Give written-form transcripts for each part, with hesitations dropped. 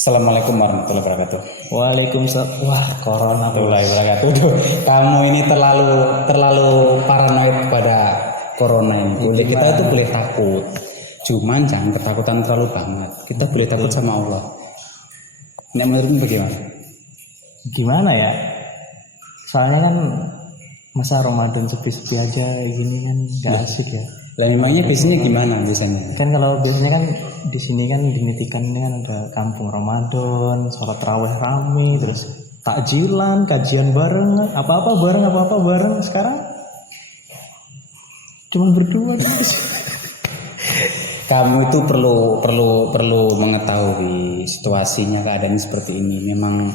Assalamualaikum warahmatullahi wabarakatuh. Waalaikumsalam. Wah, corona Warahmatullahi wabarakatuh. Duh, kamu ini terlalu paranoid kepada corona ini. Boleh kita itu boleh takut. Cuman jangan ketakutan terlalu banget. Kita boleh takut sama Allah. Nek menurutmu bagaimana? Gimana ya? Soalnya kan masa Ramadan sepi-sepi aja gini kan nggak asik ya. Lah memangnya biasanya gimana biasanya? Kan kalau biasanya kan di sini kan di Mitikan ini kan ada kampung Ramadan, sholat tarawih rame, terus takjilan, kajian bareng, apa-apa bareng. Sekarang cuma berdua guys. Kamu itu perlu mengetahui situasinya, keadaan seperti ini. Memang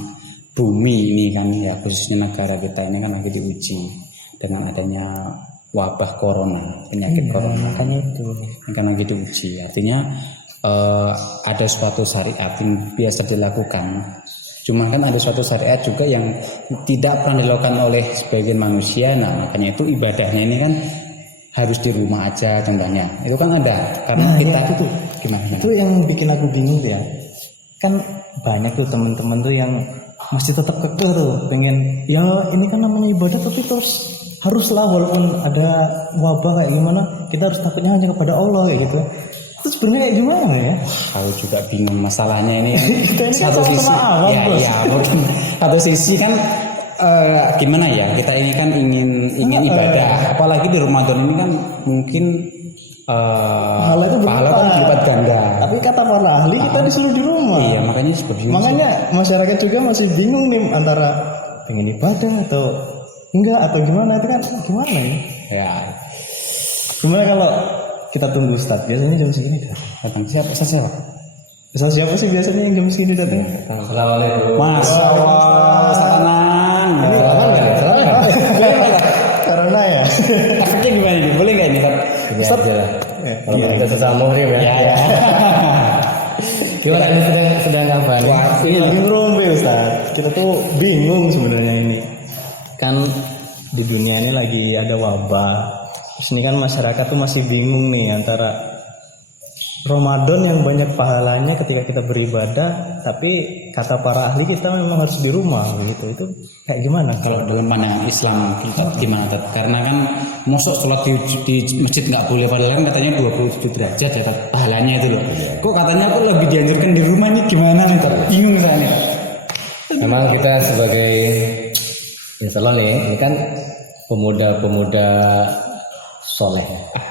bumi ini kan ya, khususnya negara kita ini kan lagi diuji dengan adanya wabah corona, penyakit corona. Makanya itu ini kan lagi diuji. Artinya ada suatu syariat yang biasa dilakukan. Cuma kan ada suatu syariat juga yang tidak pernah dilakukan oleh sebagian manusia. Nah, makanya itu ibadahnya ini kan harus di rumah aja contohnya. Itu kan ada karena kita itu tuh gimana? Itu yang bikin aku bingung tuh ya. Kan banyak tuh teman-teman tuh yang masih tetap kekeh tuh pengen ya ini kan namanya ibadah tapi terus haruslah walaupun ada wabah kayak gimana kita harus takutnya hanya kepada Allah kayak gitu. Itu sebenarnya kayak gimana ya? Aku juga bingung masalahnya ini. Satu sisi satu sisi kan gimana ya, kita ini kan ingin ibadah, apalagi di Ramadan ini kan mungkin pahala itu pahala kan berlipat ganda. Tapi kata para ahli kita disuruh di rumah. Iya, makanya seperti makanya masyarakat juga masih bingung nih antara pengen ibadah atau enggak atau gimana, itu kan gimana ya? Ya. Gimana kalau kita tunggu Ustaz? Biasanya jam segini Datang siapa? Ustaz siapa sih biasanya yang jam segini datang? Assalamualaikum. Masya Allah, tenang. Ini aman nggak ya? Karena ya. Efeknya gimana nih? Boleh nggak ini? Ustaz aja lah. Kalau kita sesama muhrim ya. Ya. Gimana ini sedang apa nih? Lagi ngerumpi Ustaz. Kita tuh bingung sebenarnya ini. Kan di dunia ini lagi ada wabah. Terus ini kan masyarakat tuh masih bingung nih antara Ramadan yang banyak pahalanya ketika kita beribadah, tapi kata para ahli kita memang harus di rumah begitu. Itu kayak gimana? Kalau dalam pandangan Islam kita gimana? Karena kan mosok sholat di masjid nggak boleh, padahal kan katanya 27 derajat ya pahalanya itu loh. Kok katanya aku lebih dianjurkan di rumah, ini gimana nih? Bingung saya nih. Memang kita sebagai insya Allah nih, ini kan pemuda-pemuda soleh.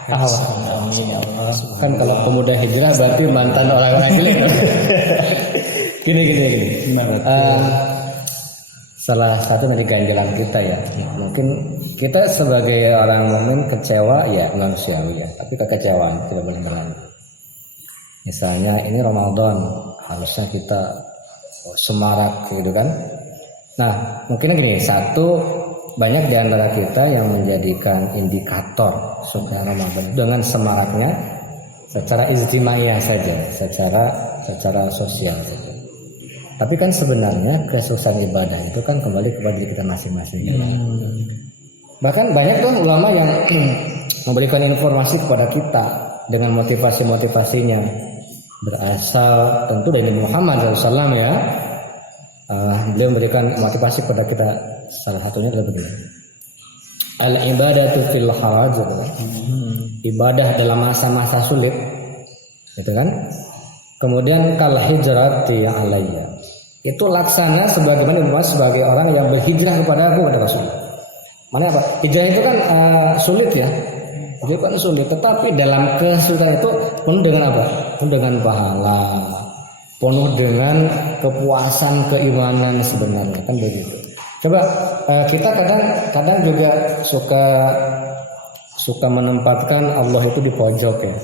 Amin ya Allah. Kan kalau pemuda hijrah berarti mantan orang rajin. Gini. Salah satu dari ganjalan kita ya. Mungkin kita sebagai orang mukmin kecewa ya manusiawi ya. Tapi kekecewaan tidak boleh berlanjut. Misalnya ini Ramadan, harusnya kita semarak gitu kan. Nah mungkin gini, satu, banyak di antara kita yang menjadikan indikator suka Ramadan dengan semaraknya secara ijtimaiyah saja, secara sosial saja. Tapi kan sebenarnya kesuksesan ibadah itu kan kembali kepada diri kita masing-masing. Bahkan banyak tuh ulama yang memberikan informasi kepada kita dengan motivasinya berasal tentu dari Muhammad SAW ya. Beliau memberikan motivasi kepada kita. Salah satunya adalah begini. Al-ibadatu fil haraj, ibadah dalam masa-masa sulit, gitu kan? Kemudian kal hijrati alayya, itu laksana sebagaimana sebagai orang yang berhijrah kepada aku, kata Rasulullah. Mana apa? Hijrah itu kan sulit ya. Itu kan sulit, tetapi dalam kesulitan itu penuh dengan apa? Penuh dengan pahala, penuh dengan kepuasan keimanan sebenarnya, kan begitu. Coba kita kadang juga suka menempatkan Allah itu di pojok ya.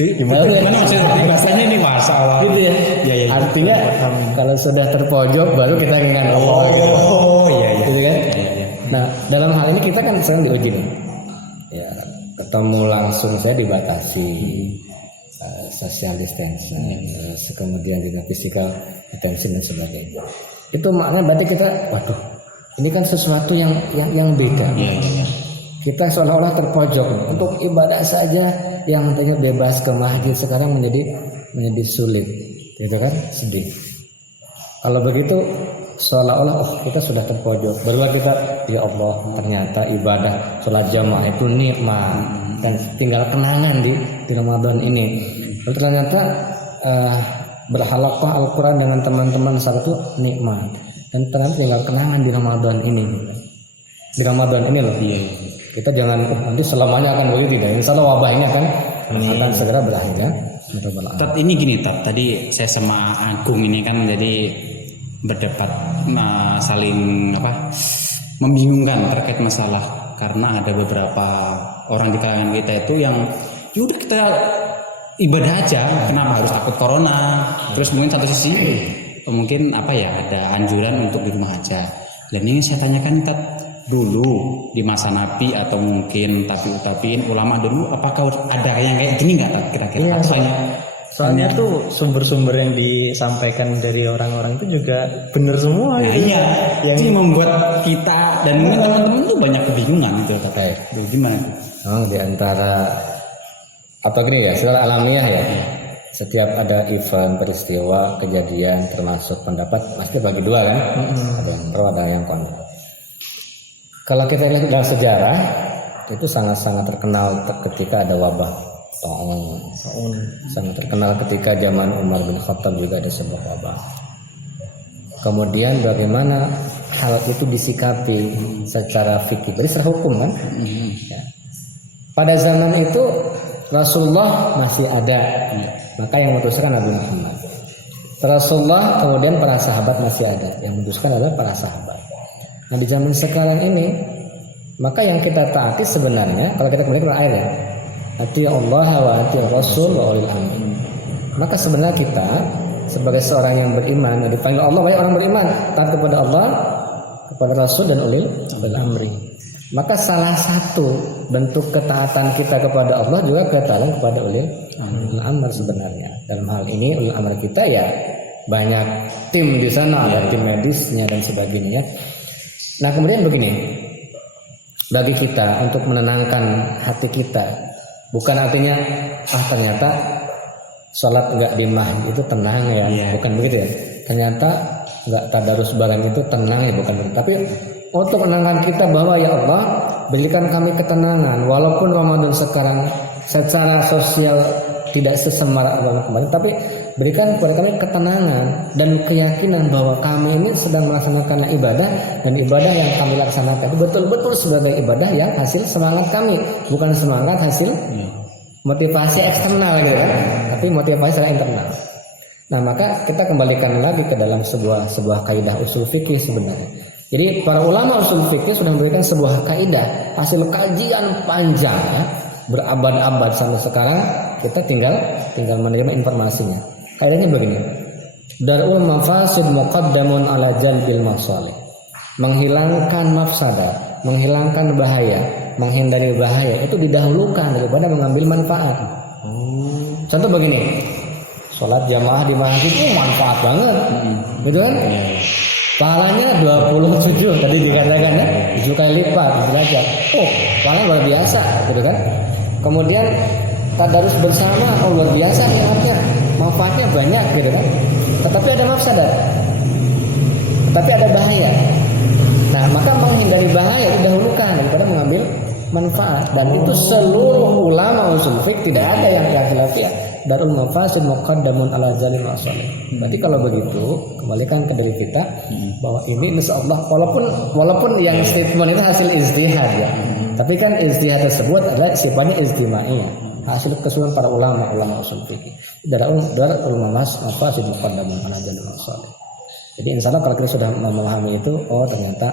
Gimana maksudnya? Bahasanya ini masalah. Gitu ya. Ya. Artinya kalau sudah terpojok baru kita ingat Allah. Oh iya. Gitu kan? Iya. Nah dalam hal ini kita kan sering diuji nih. Ya ketemu langsung saya dibatasi. Social distancing, kemudian juga physical distancing dan sebagainya. Itu maknanya berarti kita, waduh, ini kan sesuatu yang beda. Iya. Kita seolah-olah terpojok untuk ibadah saja yang pentingnya bebas ke masjid sekarang menjadi sulit. gitu kan, sedih. Kalau begitu seolah-olah kita sudah terpojok. Barulah kita, ya Allah, ternyata ibadah sholat jamaah itu nikmat dan tinggal kenangan di Ramadan ini. Lalu ternyata berhalaqah Al-Quran dengan teman-teman saat itu nikmat dan ternyata tinggal kenangan di Ramadan ini. Di Ramadan ini loh. Kita jangan nanti selamanya akan begitu, tidak. Insya Allah wabah ini akan segera berakhir ya. Tat, ini gini Tat, tadi saya sama Agung ini kan jadi berdebat, saling membingungkan terkait masalah, karena ada beberapa orang di kalangan kita itu yang udah kita ibadah aja, kenapa harus takut corona. Terus mungkin satu sisi mungkin ada anjuran untuk di rumah aja. Dan ini saya tanyakan Tat, dulu di masa Nabi atau mungkin tabiin ulama dulu, apakah ada yang kayak gini nggak Tat kira-kira? Soalnya tuh sumber-sumber yang disampaikan dari orang-orang itu juga benar semua. Iya. Yang membuat kita dan mungkin teman-teman tuh banyak kebingungan gitu terkait. Gimana? Di antara secara alamiah ya. Setiap ada event, peristiwa, kejadian, termasuk pendapat pasti bagi dua kan. Ada yang pro, ada yang kontra. Kalau kita lihat dalam sejarah itu sangat-sangat terkenal ketika ada wabah Ta'un. Sangat terkenal ketika zaman Umar bin Khattab juga ada sebuah wabah. Kemudian bagaimana hal itu disikapi secara fikih, jadi secara hukum kan? Ya. Pada zaman itu Rasulullah masih ada, maka yang memutuskan Nabi Muhammad. Rasulullah kemudian para sahabat masih ada, yang memutuskan adalah para sahabat. Nah di zaman sekarang ini, maka yang kita taati sebenarnya kalau kita kembali ke ayat ya, ati Allah wa ati Rasul wa ulil amri. Maka sebenarnya kita sebagai seorang yang beriman, dipanggil Allah wahai orang beriman, taat kepada Allah, kepada Rasul dan ulil amri. Maka salah satu bentuk ketaatan kita kepada Allah juga ketaatan kepada ulil amri sebenarnya. Dalam hal ini ulil amri kita ya banyak tim di sana, ada tim medisnya dan sebagainya. Nah kemudian begini, bagi kita untuk menenangkan hati kita, bukan artinya ternyata sholat enggak di masjid itu tenang ya, bukan begitu ya. Ternyata enggak tadarus bareng itu tenang ya, bukan begitu. Tapi untuk menenangkan kita bahwa ya Allah berikan kami ketenangan, walaupun Ramadan sekarang secara sosial tidak sesemarak kemarin, tapi berikan kepada kami ketenangan dan keyakinan bahwa kami ini sedang melaksanakan ibadah, dan ibadah yang kami laksanakan itu betul-betul sebagai ibadah yang hasil semangat kami, bukan semangat hasil motivasi eksternal gitu kan, tapi motivasi secara internal. Nah maka kita kembalikan lagi ke dalam sebuah kaidah usul fikih sebenarnya. Jadi para ulama usul fikih sudah memberikan sebuah kaidah hasil kajian panjang ya, berabad-abad sampai sekarang kita tinggal menerima informasinya. Kaidahnya begini, darul mafasid muqaddamun ala jalbil masalih. Menghilangkan mafsadat, menghilangkan bahaya, menghindari bahaya itu didahulukan daripada mengambil manfaat. Contoh begini, sholat jamaah di masjid itu manfaat banget, gitu kan? Pahalanya 27 tadi dikatakan ya, 7 kali lipat derajat. Pahalanya luar biasa, gitu kan? Kemudian tadarus bersama luar biasa nikmatnya, manfaatnya banyak, gitu kan? Tetapi ada mafsadat, tetapi ada bahaya. Nah, maka menghindari bahaya didahulukan daripada mengambil manfaat, dan itu seluruh ulama usul fiqh tidak ada yang khilafiyah. Darul mafasid muqaddamun ala jalil masalih. Berarti kalau begitu kembalikan ke diri kita bahwa ini insyaallah walaupun yang statement itu hasil ijtihad ya. Tapi kan ijtihad tersebut adalah sifatnya ijtimaiyah, hasil keseluruhan para ulama usul fikih. Darul mafasid muqaddamun ala jalil masalih. Jadi insyaallah kalau kita sudah memahami itu, ternyata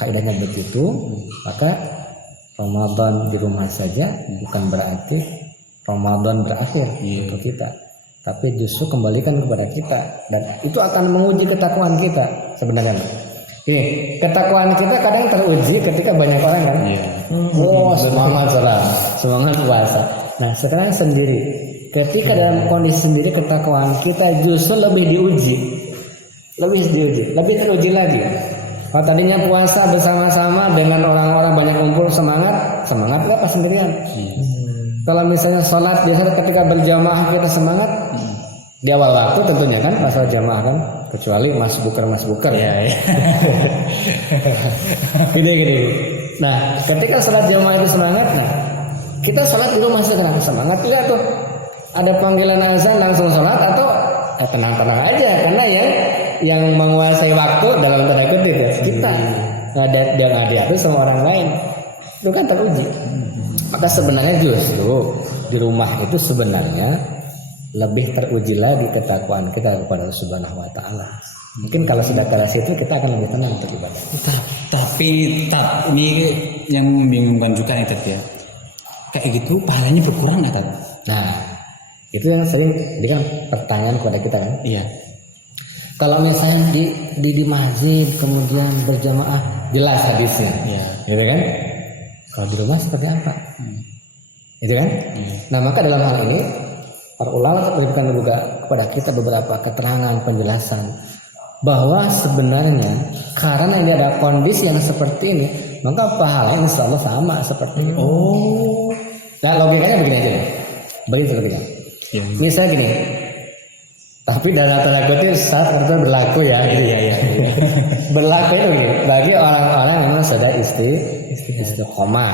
kaidahnya begitu, maka Ramadan di rumah saja bukan berarti Ramadan berakhir untuk kita, tapi justru kembalikan kepada kita, dan itu akan menguji ketakwaan kita sebenarnya. Ini ketakwaan kita kadang teruji ketika banyak orang kan, semangat sholat, semangat puasa. Nah sekarang sendiri, ketika dalam kondisi sendiri ketakwaan kita justru lebih diuji, lebih teruji lagi. Kalau tadinya puasa bersama-sama dengan orang-orang banyak kumpul semangat nggak pas sendirian. Kalau misalnya sholat biasanya ketika berjamaah kita semangat, Di awal waktu tentunya kan masalah jamaah kan, kecuali mas buker Ya. Gini. Nah, ketika sholat jamaah itu semangat, nah kita sholat di rumah sekarang semangat lihat tuh ada panggilan azan langsung sholat atau tenang-tenang aja karena yang menguasai waktu dalam tanda kutip ya kita nggak diatur sama orang lain itu kan teruji. Maka sebenarnya justru di rumah itu sebenarnya lebih teruji lagi ketakwaan kita kepada Allah Subhanahu wa taala. Mungkin kalau sudah ke situ kita akan lebih tenang untuk ibadah. Tapi ini yang membingungkan juga nih Tat ya. Kayak gitu pahalanya berkurang nggak Tat? Nah, itu yang sering jadi kan pertanyaan kepada kita kan. Iya. Kalau misalnya di masjid kemudian berjamaah jelas hadisnya. Iya. Gitu kan? Kalau di rumah seperti apa? Itu kan? Nah, maka dalam hal ini para ulama memberikan juga kepada kita beberapa keterangan penjelasan bahwa sebenarnya karena ini ada kondisi yang seperti ini, maka pahalanya insya Allah sama seperti ini. Oh. Nah, logikanya begini aja ya. Begini seperti ini. Ya. Misalnya gini. Tapi dalam tanda kutip saat itu berlaku ya. Iya. Berlaku itu gini, bagi orang-orang yang memang sudah istiqomah.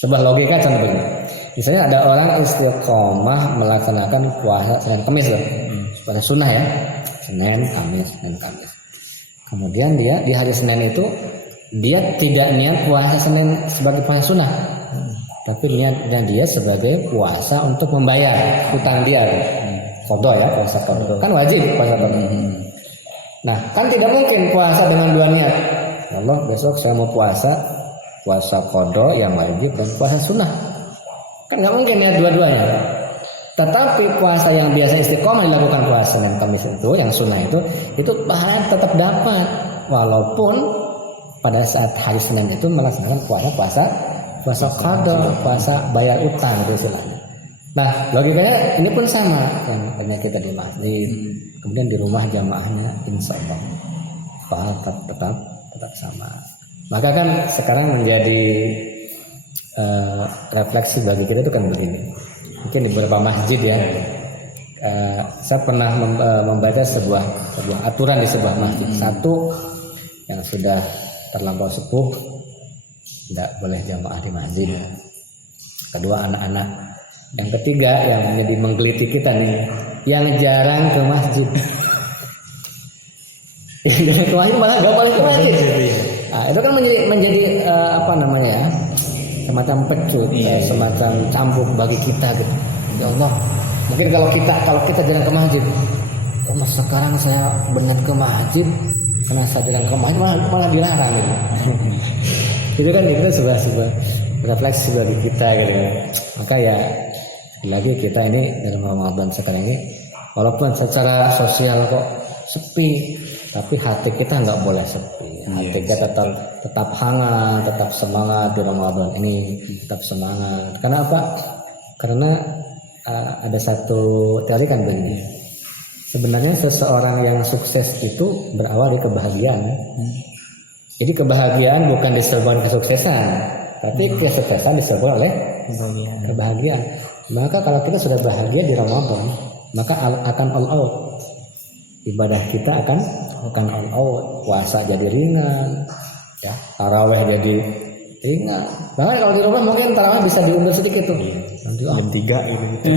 Sebuah logika contoh begini. Misalnya ada orang istiqomah melaksanakan puasa Senin Kamis loh. Puasa sunnah ya. Senin Kamis. Kemudian dia di hari Senin itu dia tidak niat puasa Senin sebagai puasa sunnah. Tapi niatnya dia sebagai puasa untuk membayar hutang dia. Qadha ya, puasa qadha. Kan wajib puasa qadha. Nah, kan tidak mungkin puasa dengan dua niat. Ya Allah, besok saya mau puasa qadha yang wajib dan puasa sunnah. Kan nggak mungkin niat dua-duanya. Tetapi puasa yang biasa istiqomah dilakukan puasa Senin Kamis itu, yang sunnah itu pahalanya tetap dapat walaupun pada saat hari Senin itu melaksanakan puasa qadha, puasa bayar utang itu istilahnya. Nah, logikanya ini pun sama yang banyak kita di masjid, kemudian di rumah jamaahnya insya Allah pahala tetap sama. Maka kan sekarang menjadi refleksi bagi kita itu kan begini. Mungkin di beberapa masjid ya, saya pernah membaca sebuah aturan di sebuah masjid. Satu, yang sudah terlampau sepuh tidak boleh jamaah di masjid. Kedua, anak-anak. Yang ketiga yang menjadi menggelitik kita nih, yang jarang ke masjid. Jarang ke masjid malah gak boleh ke masjid. Nah, itu kan menjadi apa namanya ya, semacam pecut, semacam cambuk bagi kita gitu. Ya Allah, mungkin kalau kita jarang ke masjid, Allah sekarang saya benar ke masjid, karena saya jarang ke masjid malah dilarang gitu. Itu kan sebuah refleksi bagi kita gitu. Maka ya lagi kita ini dalam Ramadan sekarang ini walaupun secara sosial kok sepi, tapi hati kita nggak boleh sepi. Hati kita tetap hangat, tetap semangat di Ramadan ini, tetap semangat. Karena apa? Karena ada satu teori kan begini. Sebenarnya seseorang yang sukses itu berawal dari kebahagiaan. Jadi kebahagiaan bukan disebabkan kesuksesan, tapi kesuksesan disebabkan oleh kebahagiaan. Maka kalau kita sudah bahagia di Ramadan, maka akan all out. Ibadah kita akan all out. Puasa jadi ringan, ya. Tarawih jadi ringan. Bahkan kalau di rumah mungkin tarawih bisa diundur sedikit tuh. Nanti jam 3 gitu.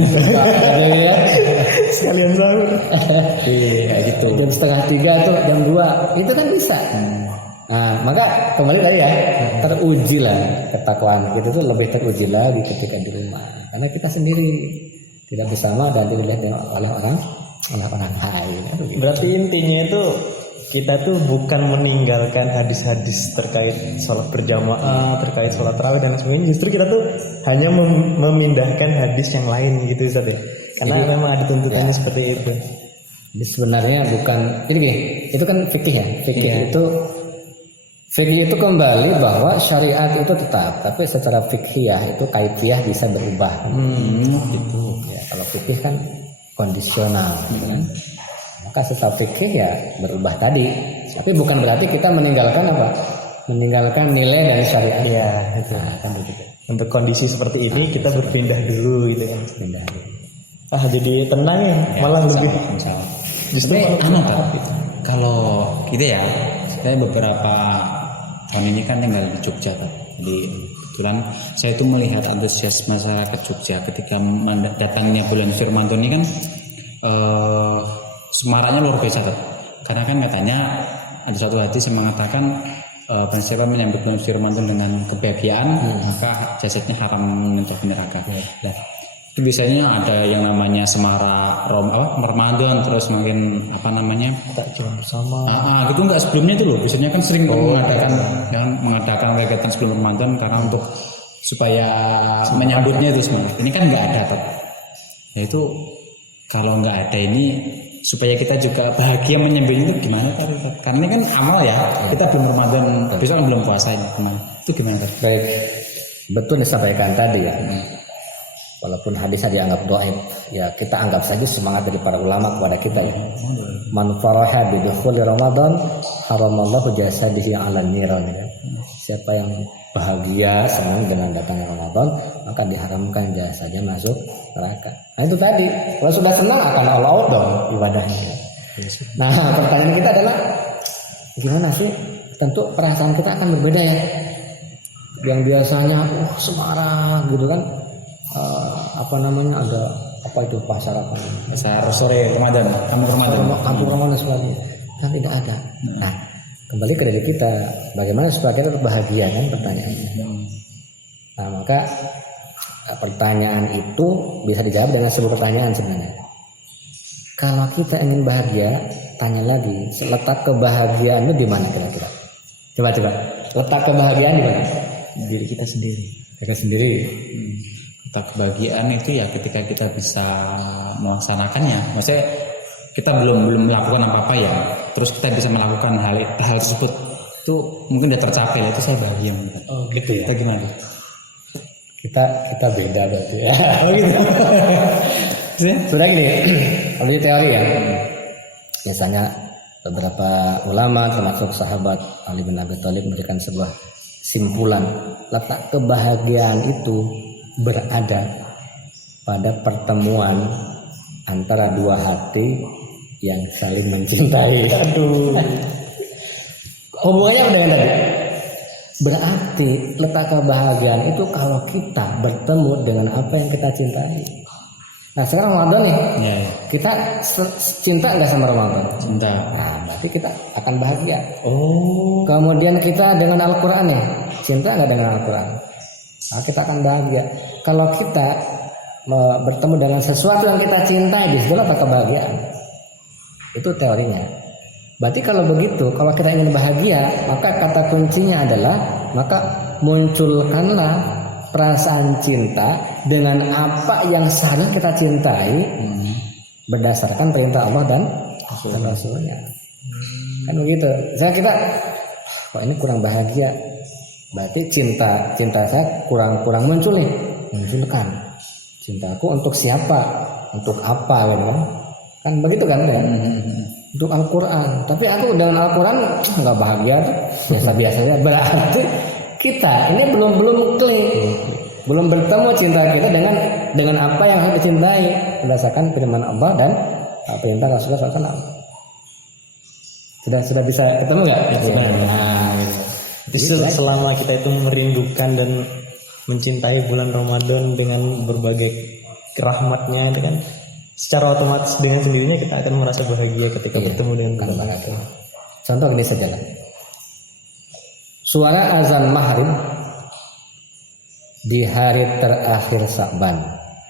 Ya. Sekalian sahur. Iya gitu. Jam 2:30 tuh, jam 2. Itu kan bisa. Nah, maka kembali tadi ya, teruji lah ketakwaan kita tuh lebih teruji lagi ketika di rumah. Karena kita sendiri tidak bersama dan dilihat oleh orang lain. Berarti intinya itu kita tuh bukan meninggalkan hadis-hadis terkait sholat berjamaah, terkait sholat tarawih dan sebagainya. Justru kita tuh hanya memindahkan hadis yang lain gitu Ustaz ya. Karena jadi, memang ada tuntutannya seperti itu. Jadi sebenarnya bukan gini, itu kan fikih ya. Fikih itu kembali bahwa syariat itu tetap, tapi secara fikih itu kaifiah bisa berubah. Gitu. Ya, kalau fikih kan kondisional, kan? Maka secara fikih ya berubah tadi. Tapi bukan berarti kita meninggalkan apa? Meninggalkan nilai dari syariat. Iya, itu. Nah, kan begitu. Untuk kondisi seperti ini kita berpindah dulu gitu kan. Pindah dulu. Jadi tenang ya, malah lebih insya Allah. justru Tapi malah Pak, kalau gitu ya, saya beberapa tahun ini kan tinggal di Jogja Pak. Jadi kebetulan saya itu melihat antusias masyarakat Jogja ketika datangnya bulan suci Ramadan ini kan semaraknya luar biasa Pak. Karena kan katanya ada suatu hadis yang mengatakan barang siapa menyambut bulan suci Ramadan dengan kebahagiaan maka jasadnya haram menjadi neraka. Nah, itu biasanya ada yang namanya semarak Ramadan, terus mungkin apa namanya takjil bersama. gitu enggak sebelumnya itu loh. Biasanya kan sering mengadakan kegiatan sebelum Ramadan karena untuk supaya menyambutnya itu semua. Ini kan enggak ada Tat. Ya itu kalau enggak ada ini supaya kita juga bahagia menyambutnya itu gimana Tat? Karena ini kan amal ya. Kita belum Ramadan, besok kan belum puasa ini. Itu gimana Tat? Baik, betul disampaikan tadi ya. Walaupun hadisnya dianggap dhaif, ya kita anggap saja semangat dari para ulama kepada kita ya. Man faraha bi dukhuli Ramadan haramallahu jasadihi 'ala niran ya. Siapa yang bahagia senang dengan datangnya Ramadan, maka diharamkan jasadnya masuk neraka. Nah itu tadi, kalau sudah senang akan all out dong ibadahnya. Nah pertanyaan kita adalah gimana sih? Tentu perasaan kita akan berbeda ya. Yang biasanya semarak gitu kan. Ada apa itu pasar sore Ramadan, kampung Ramadan sebagainya kan tidak ada. Nah kembali ke diri kita, bagaimana supaya kita bahagia kan pertanyaannya. Nah maka pertanyaan itu bisa dijawab dengan sebuah pertanyaan sebenarnya. Kalau kita ingin bahagia, tanya lagi, letak kebahagiaan itu di mana kira-kira? Coba letak kebahagiaan di mana? Diri kita sendiri. Kita sendiri. Kebahagiaan itu ya ketika kita bisa melaksanakannya. Maksudnya kita belum melakukan apa-apa ya, terus kita bisa melakukan hal tersebut itu mungkin udah tercapai, itu saya bahagia. Oh gitu ya. Kita gimana? Kita beda berarti ya. Oh gitu. Sudah gini, kalau di teori ya, biasanya beberapa ulama termasuk sahabat Ali bin Abi Thalib memberikan sebuah simpulan, letak kebahagiaan itu berada pada pertemuan antara dua hati yang saling mencintai. Aduh. Hubungannya dengan tadi. Berarti letak kebahagiaan itu kalau kita bertemu dengan apa yang kita cintai. Nah sekarang Ramadan nih, kita cinta nggak sama Ramadan? Cinta. Nah berarti kita akan bahagia. Kemudian kita dengan Al-Quran nih, cinta nggak dengan Al-Quran? Nah, kita akan bahagia. Kalau kita bertemu dengan sesuatu yang kita cintai, di situ apa kebahagiaan? Itu teorinya. Berarti kalau begitu, kalau kita ingin bahagia, maka kata kuncinya adalah maka munculkanlah perasaan cinta dengan apa yang seharusnya kita cintai berdasarkan perintah Allah dan Rasulnya. Kan begitu. Saya kita, kok ini kurang bahagia. Berarti cinta saya kurang muncul nih. Munculkan cintaku untuk siapa, untuk apa gitu kan begitu kan ya. Untuk Al-Quran, tapi aku dengan Al-Quran nggak bahagia, biasa-biasa saja. Berarti kita ini belum klik, belum bertemu cinta kita dengan apa yang harus dicintai berdasarkan firman Allah dan perintah Rasulullah SAW. Sudah bisa ketemu nggak? Sudah. Jadi selama kita itu merindukan dan mencintai bulan Ramadan dengan berbagai rahmatnya, dengan secara otomatis dengan sendirinya kita akan merasa bahagia ketika bertemu dengan bulan Ramadan. Contoh ini saja lah. Suara azan maghrib di hari terakhir Sya'ban,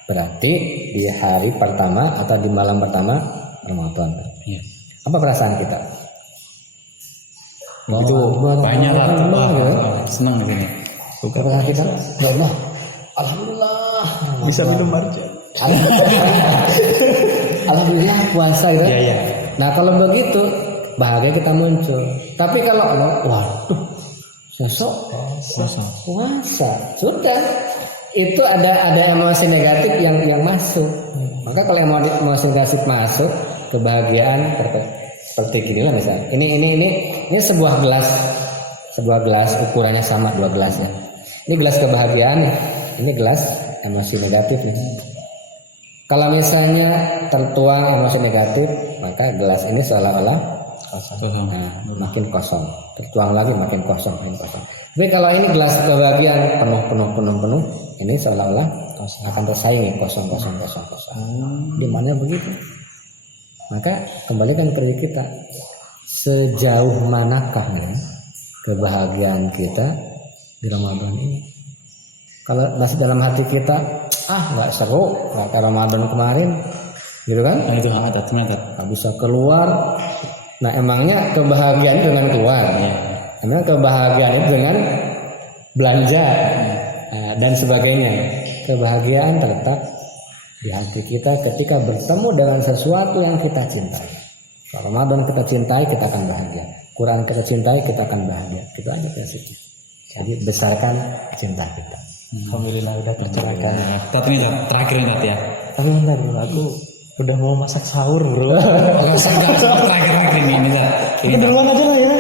berarti di hari pertama atau di malam pertama Ramadan. Ya. Apa perasaan kita? Itu banyak lah, senang ini. Perasaan kita, ya Allah, alhamdulillah, bisa minum marja. Alhamdulillah puasa gitu. Iya. Nah kalau begitu bahagia kita muncul. Tapi kalau waduh, sosok puasa sudah itu ada emosi negatif yang masuk. Maka kalau emosi negatif masuk, kebahagiaan seperti gini lah misalnya. Ini sebuah gelas ukurannya sama, 2 gelas ya. Ini gelas kebahagiaan, ini gelas emosi negatif nih. Kalau misalnya tertuang emosi negatif, maka gelas ini seolah-olah Kosong. makin kosong. Tertuang lagi makin kosong, makin kosong. Tapi kalau ini gelas kebahagiaan penuh, ini seolah-olah akan tersaingi kosong. Di mana begitu? Maka kembalikan ke diri kita, sejauh manakah ya kebahagiaan kita di Ramadan ini? Kalau masih dalam hati kita, nggak seru, nggak kayak Ramadan kemarin, gitu kan? Nah, itu ada ternyata. Nggak bisa keluar. Nah, emangnya kebahagiaan dengan keluar? Ya. Emang kebahagiaan itu dengan belanja dan sebagainya. Kebahagiaan terletak di hati kita ketika bertemu dengan sesuatu yang kita cintai. Kalau Ramadan kita cintai, kita akan bahagia. Quran kita cintai, kita akan bahagia. Itu aja prinsipnya. Jadi besarkan cinta kita. Alhamdulillah udah tercerahkan. Ternyata terakhir ya. Tapi bentar bro, aku udah mau masak sahur bro. Terakhir ini Tat. Kita duluan aja lah ya.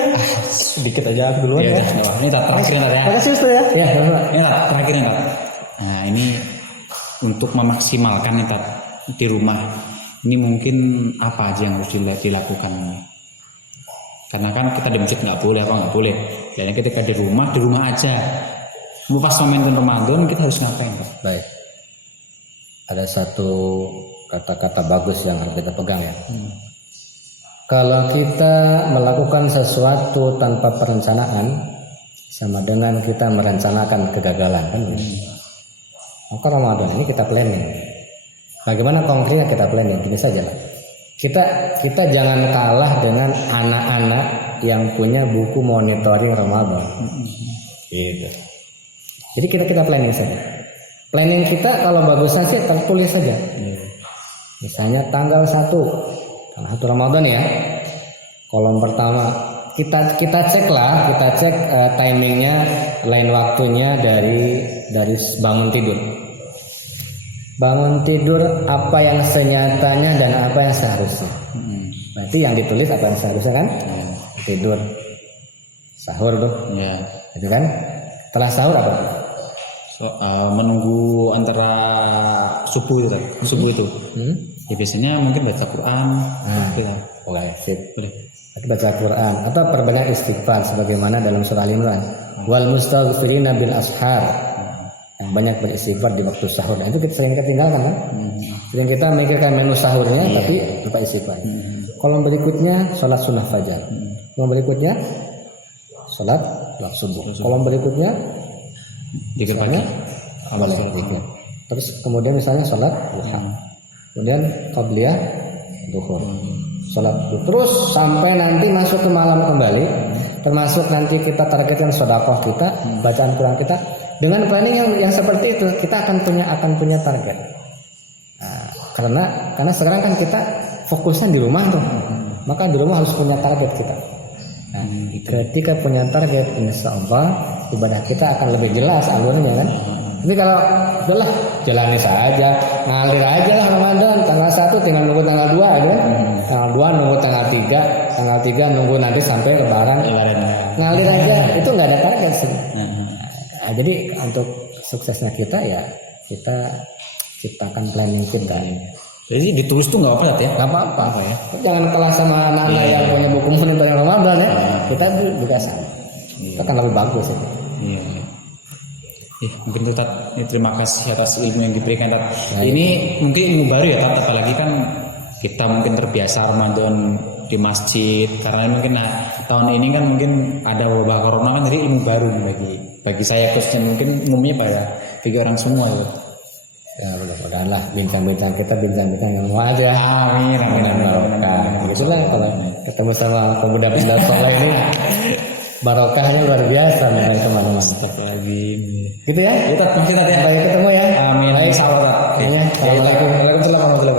Sedikit aja aku duluan Iya, ya. ini Tat terakhir ya. Makasih Ustaz ya. Ya, Ini Tat terakhir Tat. Nah, ini untuk memaksimalkan nih Tat di rumah. Ini mungkin apa aja yang harus dilakukan ini? Karena kan kita di masjid nggak boleh. Kayaknya ketika di rumah aja. Mau pas momentum Ramadan kita harus ngapain Pak? baik. Ada satu kata-kata bagus yang harus kita pegang ya. Kalau kita melakukan sesuatu tanpa perencanaan, sama dengan kita merencanakan kegagalan kan? Maka Ramadan ini kita planning. Bagaimana konkretnya kita planning? Gini saja lah. Kita jangan kalah dengan anak-anak yang punya buku monitoring Ramadan. Gitu. Jadi kita planning saja. Planning kita kalau bagusnya sih tertulis saja. Misalnya tanggal 1 Ramadan ya. Kolom pertama kita cek timingnya, lain waktunya dari bangun tidur. Bangun tidur apa yang senyatanya dan apa yang seharusnya. Berarti yang ditulis apa yang seharusnya kan? Tidur, sahur tuh. Ya. Itu kan? Setelah sahur apa? Menunggu antara subuh itu Tat. Subuh itu. Ya biasanya mungkin baca Quran. Gitu. Boleh, sip. Boleh. Baca Quran atau perbanyak istighfar sebagaimana dalam surah Al-Imran. Wal mustaghfirina bil ashar. Yang banyak beristighfar di waktu sahur. Nah, itu kita sering ketinggalkan kan? Sering kita memikirkan menu sahurnya tapi lupa istighfar. Kolom berikutnya sholat sunnah fajar. Kolom berikutnya sholat subuh. Kolom berikutnya Zikir pagi. boleh zikir. Terus kemudian misalnya sholat duha. Kemudian qabliyah duhur. Sholat duhur. Terus sampai nanti masuk ke malam kembali. Termasuk nanti kita targetkan sedekah kita, bacaan Quran kita. Dengan planning yang seperti itu kita akan punya target. Nah, karena sekarang kan kita fokusnya di rumah tuh. Maka di rumah harus punya target kita. Nah, ketika punya target, insya Allah ibadah kita akan lebih jelas alurnya kan. Tapi kalau udahlah jalani saja, ngalir aja lah Ramadan. Tanggal 1 tinggal nunggu tanggal 2 aja kan. Tanggal 2 nunggu tanggal 3, tanggal 3 nunggu nanti sampai lebaran. Ngalir aja, itu nggak ada target sih. Nah, jadi untuk suksesnya kita ya kita ciptakan planning kita. Jadi ditulis tuh nggak apa-apa Tat ya? Nggak apa-apa ya. Jangan kalah sama anak-anak yang punya buku monitoring Ramadan ya. Kita juga sama. Itu kan lebih bagus ya. Iya. Mungkin tuh Tat, terima kasih atas ilmu yang diberikan Tat. Ini mungkin ilmu baru ya Tat, apalagi kan kita mungkin terbiasa Ramadan di masjid karena mungkin tahun ini kan mungkin ada wabah corona kan, jadi ilmu baru bagi saya khususnya, mungkin umumnya bagi orang semua gitu. Ya mudah-mudahan lah bincang-bincang kita bincang-bincang yang mau aja. Amin. Barokah. Begitulah kalau ketemu sama pemuda-pemuda sekolah ini barokahnya luar biasa dengan kemana-mana. Astagfirullahaladzim. Gitu ya? Tat, masih Tat ya. Sampai ketemu ya. Amin. Baik. Insyaallah Tat. Assalamualaikum warahmatullahi wabarakatuh.